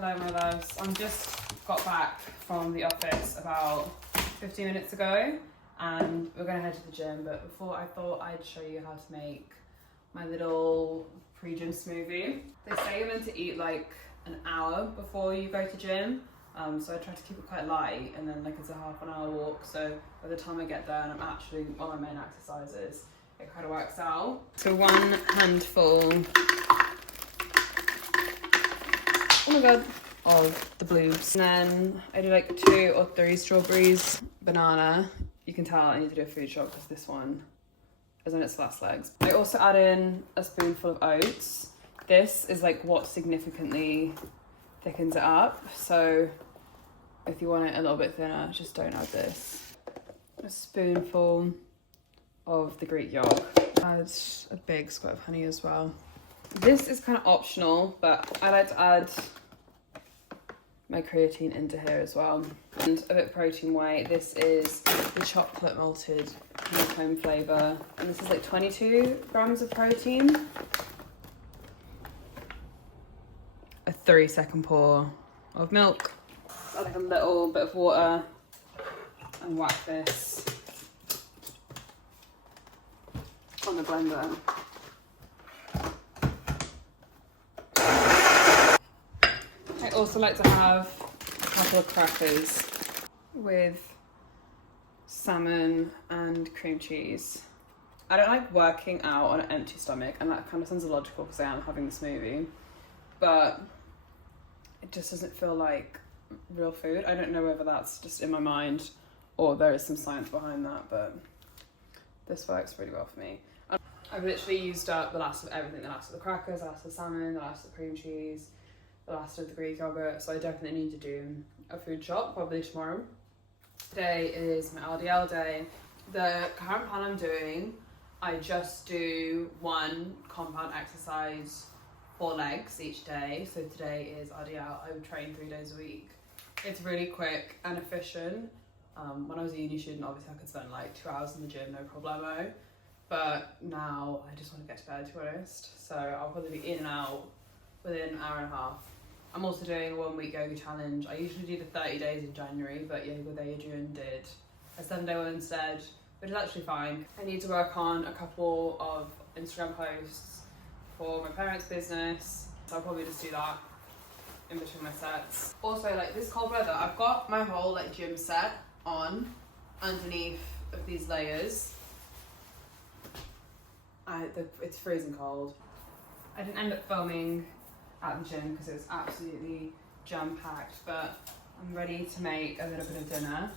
Hello my loves. I'm just got back from the office about 15 minutes ago and we're gonna head to the gym, but before I thought I'd show you how to make my little pre-gym smoothie. They say you're meant to eat like an hour before you go to gym, so I try to keep it quite light, and then like it's a half an hour walk, so by the time I get there and I'm actually on my main exercises, it kind of works out. So one handful, oh my god, of the blues. And then I do like 2 or 3 strawberries, banana. You can tell I need to do a food shop because this one is on its last legs. I also add in a spoonful of oats. This is like what significantly thickens it up. So if you want it a little bit thinner, just don't add this. A spoonful of the Greek yogurt. Add a big squirt of honey as well. This is kind of optional, but I like to add my creatine into here as well. And a bit of protein whey. This is the chocolate malted honeycomb flavour. And this is like 22 grams of protein. A 3-second pour of milk. Add like a little bit of water and whack this on the blender. I also like to have a couple of crackers with salmon and cream cheese. I don't like working out on an empty stomach, and that kind of sounds illogical because I am having the smoothie, but it just doesn't feel like real food. I don't know whether that's just in my mind or there is some science behind that, but this works really well for me. I've literally used up the last of everything, the last of the crackers, the last of the salmon, the last of the cream cheese, the last of the Greek yogurt, so I definitely need to do a food shop, probably tomorrow. Today is my LDL day. The current plan I'm doing, I just do 1 compound exercise 4 legs each day. So today is RDL. I would train 3 days a week. It's really quick and efficient. When I was a uni student, obviously I could spend like 2 hours in the gym, no problemo. But now I just want to get to bed, to be honest. So I'll probably be in and out within an hour and a half. I'm also doing a 1-week yoga challenge. I usually do the 30 days in January, but Yoga with Adrian did a 7-day one instead, which is actually fine. I need to work on a couple of Instagram posts for my parents' business, so I'll probably just do that in between my sets. Also, like this cold weather, I've got my whole like gym set on underneath of these layers. It's freezing cold. I didn't end up filming at the gym because it was absolutely jam-packed, but I'm ready to make a little bit of dinner.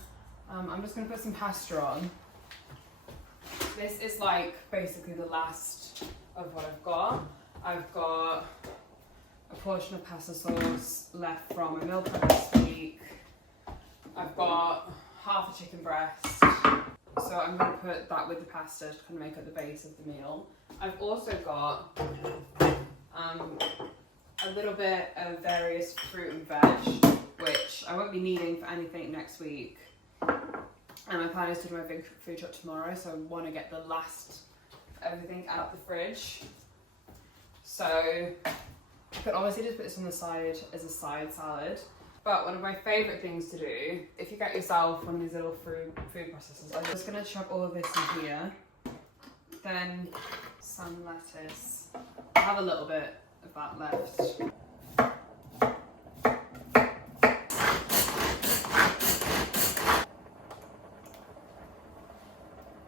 I'm just going to put some pasta on. This is like basically the last of what I've got. I've got a portion of pasta sauce left from my meal prep this week. I've got half a chicken breast, so I'm going to put that with the pasta to kind of make up the base of the meal. I've also got a little bit of various fruit and veg, which I won't be needing for anything next week. And my plan is to do my big food shop tomorrow, so I want to get the last of everything out the fridge. So I could obviously just put this on the side as a side salad. But one of my favourite things to do, if you get yourself one of these little food processors, I'm just going to chuck all of this in here. Then some lettuce. I have a little bit of that left.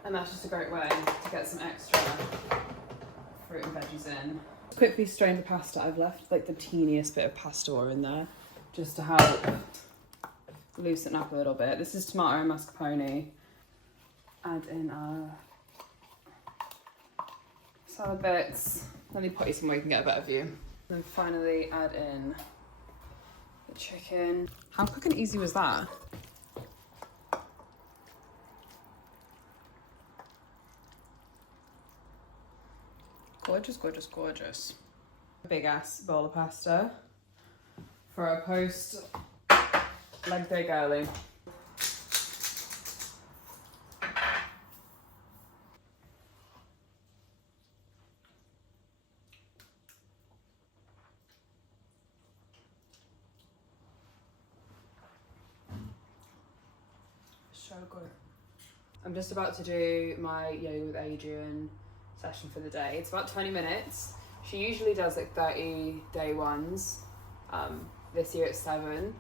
And that's just a great way to get some extra fruit and veggies in. Quickly strain the pasta. I've left like the teeniest bit of pasta oil in there just to help loosen up a little bit. This is tomato and mascarpone. Add in our salad bits. Let me put you somewhere you can get a better view. Then finally add in the chicken. How quick and easy was that? Gorgeous, gorgeous, gorgeous. A big ass bowl of pasta for a post leg day girly. so good. I'm just about to do my yoga with Adrian session for the day. It's about 20 minutes. She usually does like 30-day ones. This year it's 7.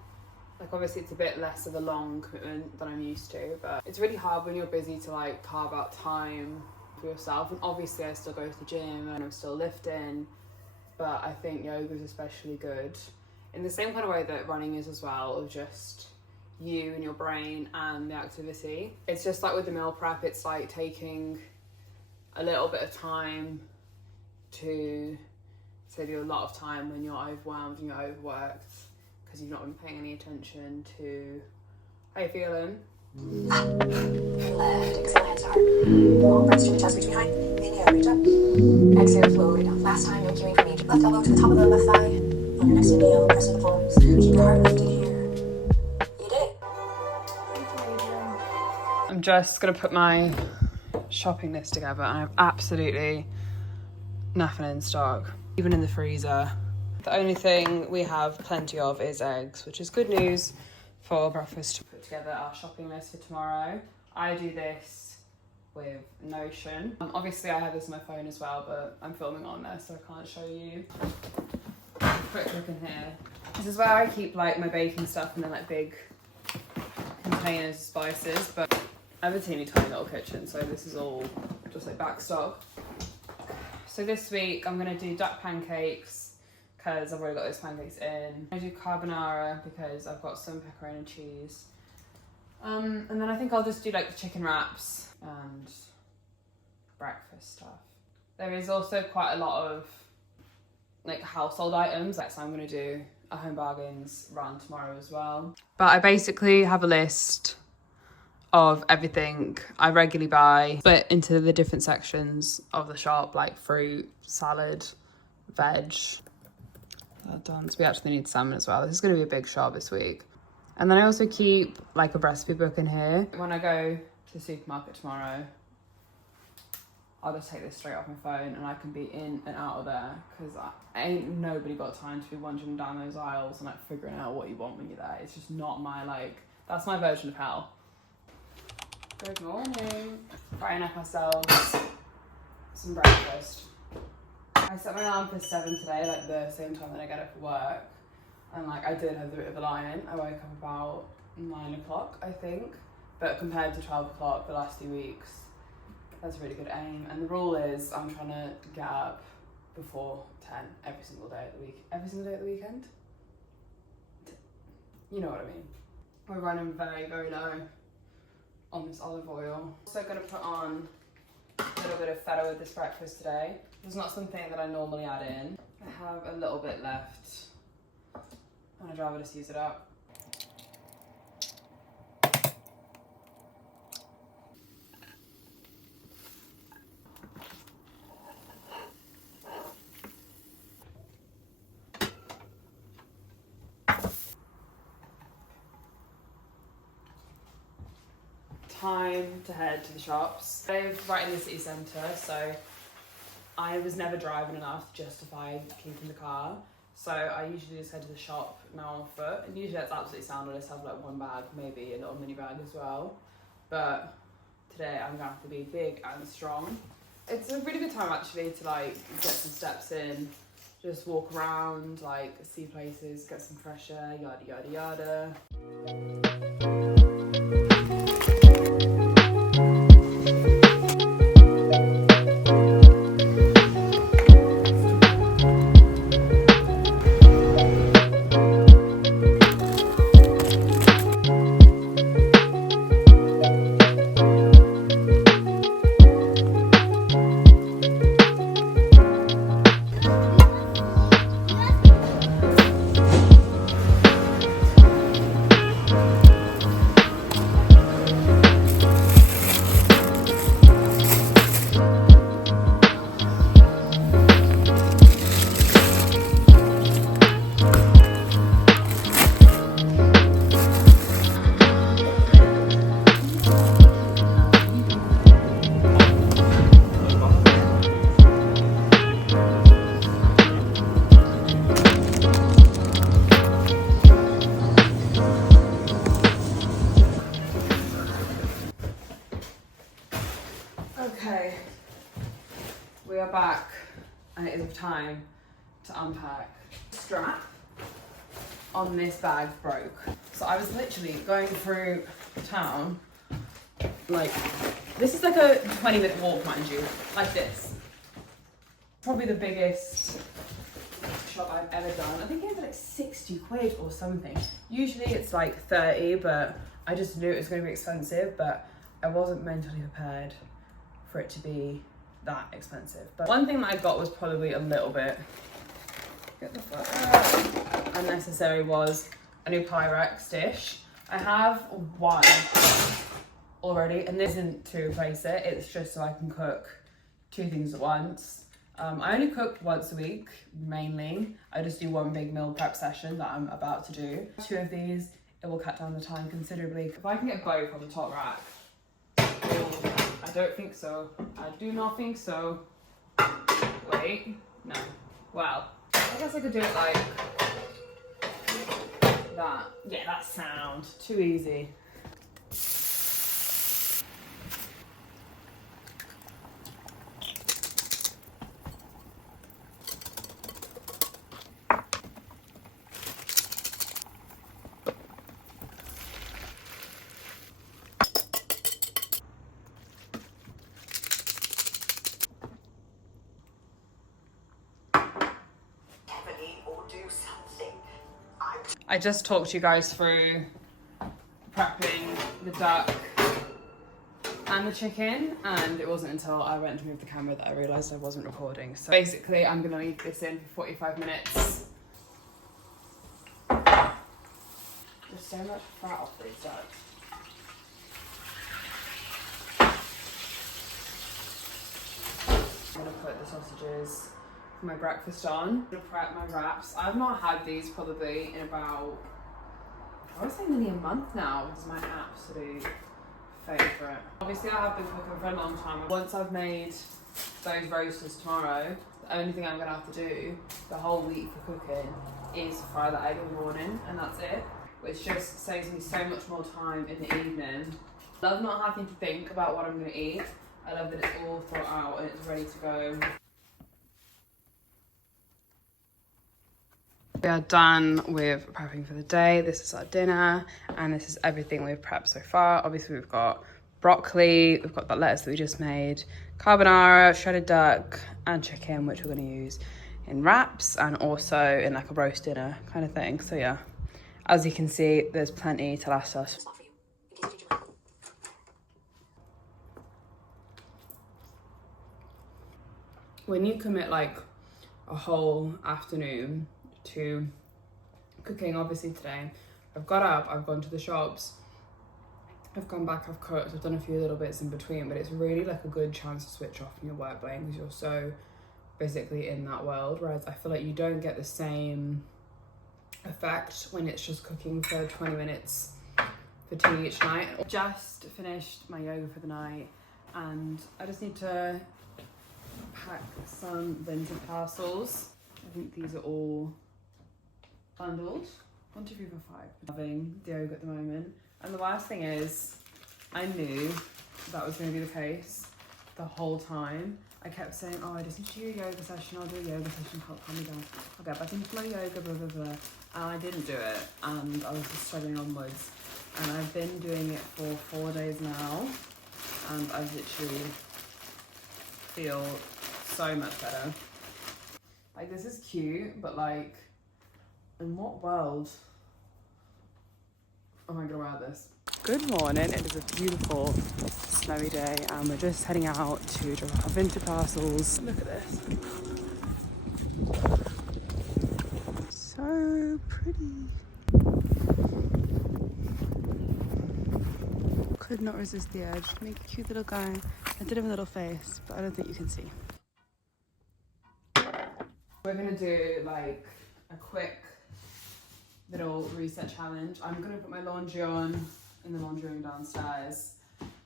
Like obviously it's a bit less of a long commitment than I'm used to, but it's really hard when you're busy to like carve out time for yourself. And obviously I still go to the gym and I'm still lifting, but I think yoga is especially good in the same kind of way that running is as well, of just you and your brain and the activity. It's just like with the meal prep, it's like taking a little bit of time to save you a lot of time when you're overwhelmed and you're overworked because you've not been paying any attention to how you're feeling. Left, exhale, hands to heart. Long breaths through the chest, reach behind. Inhale, reach up. Exhale, slowly down. Last time, no cueing from each. Left elbow to the top of the left thigh. On your next inhale, press to the palms. Keep your heart lifted here. You did it. I'm just gonna put my shopping list together and I have absolutely nothing in stock, even in the freezer. The only thing we have plenty of is eggs, which is good news for breakfast. To put together our shopping list for tomorrow. I do this with Notion. Obviously I have this on my phone as well, but I'm filming on there so I can't show you. Quick look in here. This is where I keep like my baking stuff in the like big containers of spices, but I have a teeny tiny little kitchen, so this is all just like back stock. So this week I'm gonna do duck pancakes because I've already got those pancakes in. I do carbonara because I've got some pepperoni and cheese. And then I think I'll just do like the chicken wraps and breakfast stuff. There is also quite a lot of like household items. So I'm gonna do a home bargains run tomorrow as well. But I basically have a list of everything I regularly buy, split into the different sections of the shop, like fruit, salad, veg. Done. So we actually need salmon as well. This is going to be a big shop this week. And then I also keep like a recipe book in here. When I go to the supermarket tomorrow, I'll just take this straight off my phone and I can be in and out of there because ain't nobody got time to be wandering down those aisles and like figuring out what you want when you're there. It's just not my like, that's my version of hell. Good morning. Frying up ourselves some breakfast. I set my alarm for 7 today, like the same time that I get up for work. And like I did have a bit of a lie-in. I woke up about 9 o'clock, I think. But compared to 12 o'clock the last 2 weeks, that's a really good aim. And the rule is I'm trying to get up before 10 every single day of the week. Every single day of the weekend? You know what I mean. We're running very, very low on this olive oil. Also gonna put on a little bit of feta with this breakfast today. It's not something that I normally add in. I have a little bit left and I'd rather just use it up. Time to head to the shops. I live right in the city centre, so I was never driving enough to justify keeping the car. So I usually just head to the shop now on foot. And usually that's absolutely sound. I just have like one bag, maybe a little mini bag as well. But today I'm gonna have to be big and strong. It's a really good time actually to like get some steps in, just walk around, like see places, get some fresh air, yada yada yada. back and it is time to unpack. Strap on this bag broke. So I was literally going through town, like, this is like a 20-minute walk, mind you, like this. Probably the biggest shop I've ever done. I think it was like 60 quid or something. Usually it's like 30, but I just knew it was going to be expensive, but I wasn't mentally prepared for it to be that expensive. But one thing that I got was probably a little bit unnecessary, was a new Pyrex dish. I have one already, and this isn't to replace it, it's just so I can cook 2 things at once. I only cook once a week, mainly. I just do one big meal prep session that I'm about to do. 2 of these, it will cut down the time considerably. If I can get both on the top rack, I don't think so. I do not think so. Wait, no. Well, I guess I could do it like that. Yeah, that sound. Too easy. I just talked you guys through prepping the duck and the chicken, and it wasn't until I went to move the camera that I realised I wasn't recording. So basically I'm gonna leave this in for 45 minutes. There's so much fat off these ducks. I'm gonna put the sausages for my breakfast on. I'm gonna prep my wraps. I've not had these probably in about, I would say nearly a month now. It's my absolute favourite. Obviously I have been cooking for a long time. Once I've made those roasters tomorrow, the only thing I'm gonna have to do the whole week for cooking is fry the egg in the morning, and that's it. Which just saves me so much more time in the evening. I love not having to think about what I'm gonna eat. I love that it's all thought out and it's ready to go. We are done with prepping for the day. This is our dinner, and this is everything we've prepped so far. Obviously we've got broccoli, we've got that lettuce that we just made, carbonara, shredded duck, and chicken, which we're gonna use in wraps and also in like a roast dinner kind of thing. So yeah, as you can see, there's plenty to last us. When you commit like a whole afternoon to cooking, obviously today I've got up, I've gone to the shops, I've gone back, I've cooked, I've done a few little bits in between, but it's really like a good chance to switch off from your work brain because you're so basically in that world, whereas I feel like you don't get the same effect when it's just cooking for 20 minutes for tea each night. Just finished my yoga for the night, and I just need to pack some vinted parcels. I think these are all bundled. 1, 2, 3, 4, 5. Loving the yoga at the moment. And the worst thing is, I knew that was going to be the case the whole time. I kept saying, oh, I just need to do a yoga session, I'll do a yoga session, help calm me down. I'll get back into my yoga, blah, blah, blah. And I didn't do it, and I was just struggling onwards. And I've been doing it for 4 days now, and I literally feel so much better. Like, this is cute, but like, in what world am I gonna wear this? Good morning, it is a beautiful snowy day, and we're just heading out to drop our vinted parcels. Look at this. So pretty. Could not resist the urge to make a cute little guy. I did have a little face, but I don't think you can see. We're gonna do like a quick little reset challenge. I'm gonna put my laundry on in the laundry room downstairs,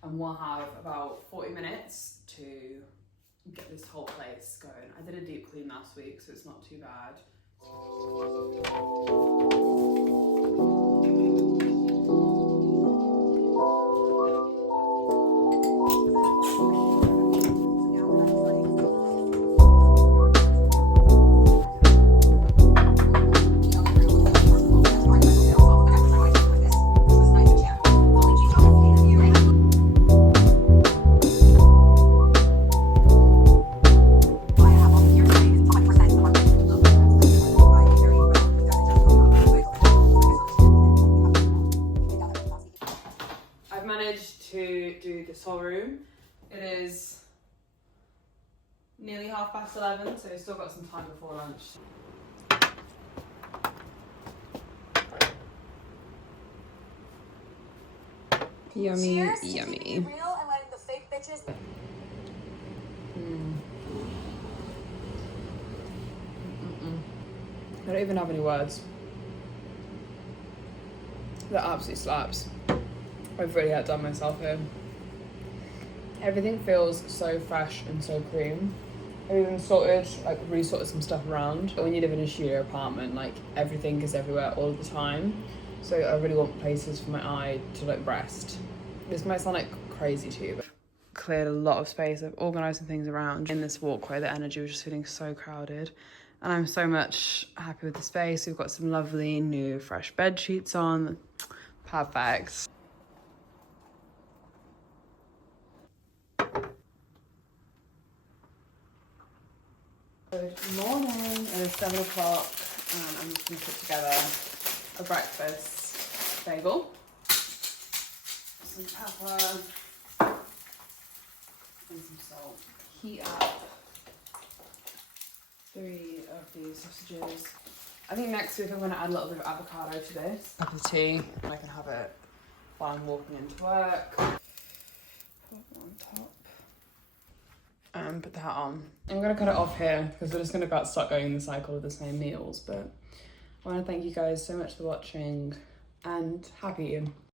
and we'll have about 40 minutes to get this whole place going. I did a deep clean last week, so it's not too bad. this whole room. It is nearly 11:30, so we've still got some time before lunch. Yummy, Cheers to yummy. keeping it real and letting the fake bitches. I don't even have any words. That absolutely slaps. I've really outdone myself here. Everything feels so fresh and so clean. I've even resorted some stuff around. When you live in a studio apartment, like everything is everywhere all the time. So I really want places for my eye to like rest. This might sound like crazy to you, but I've cleared a lot of space. I've organised some things around. In this walkway, the energy was just feeling so crowded. And I'm so much happy with the space. We've got some lovely new fresh bed sheets on. Perfect. Good morning. It is 7 o'clock and I'm just gonna put together a breakfast bagel. Some pepper and some salt. Heat up 3 of these sausages. I think next week I'm gonna add a little bit of avocado to this. Cup of tea, and I can have it while I'm walking into work. Put it on top. And put the hat on. I'm gonna cut it off here because we're just gonna start going in the cycle of the same meals. But I wanna thank you guys so much for watching and happy eating.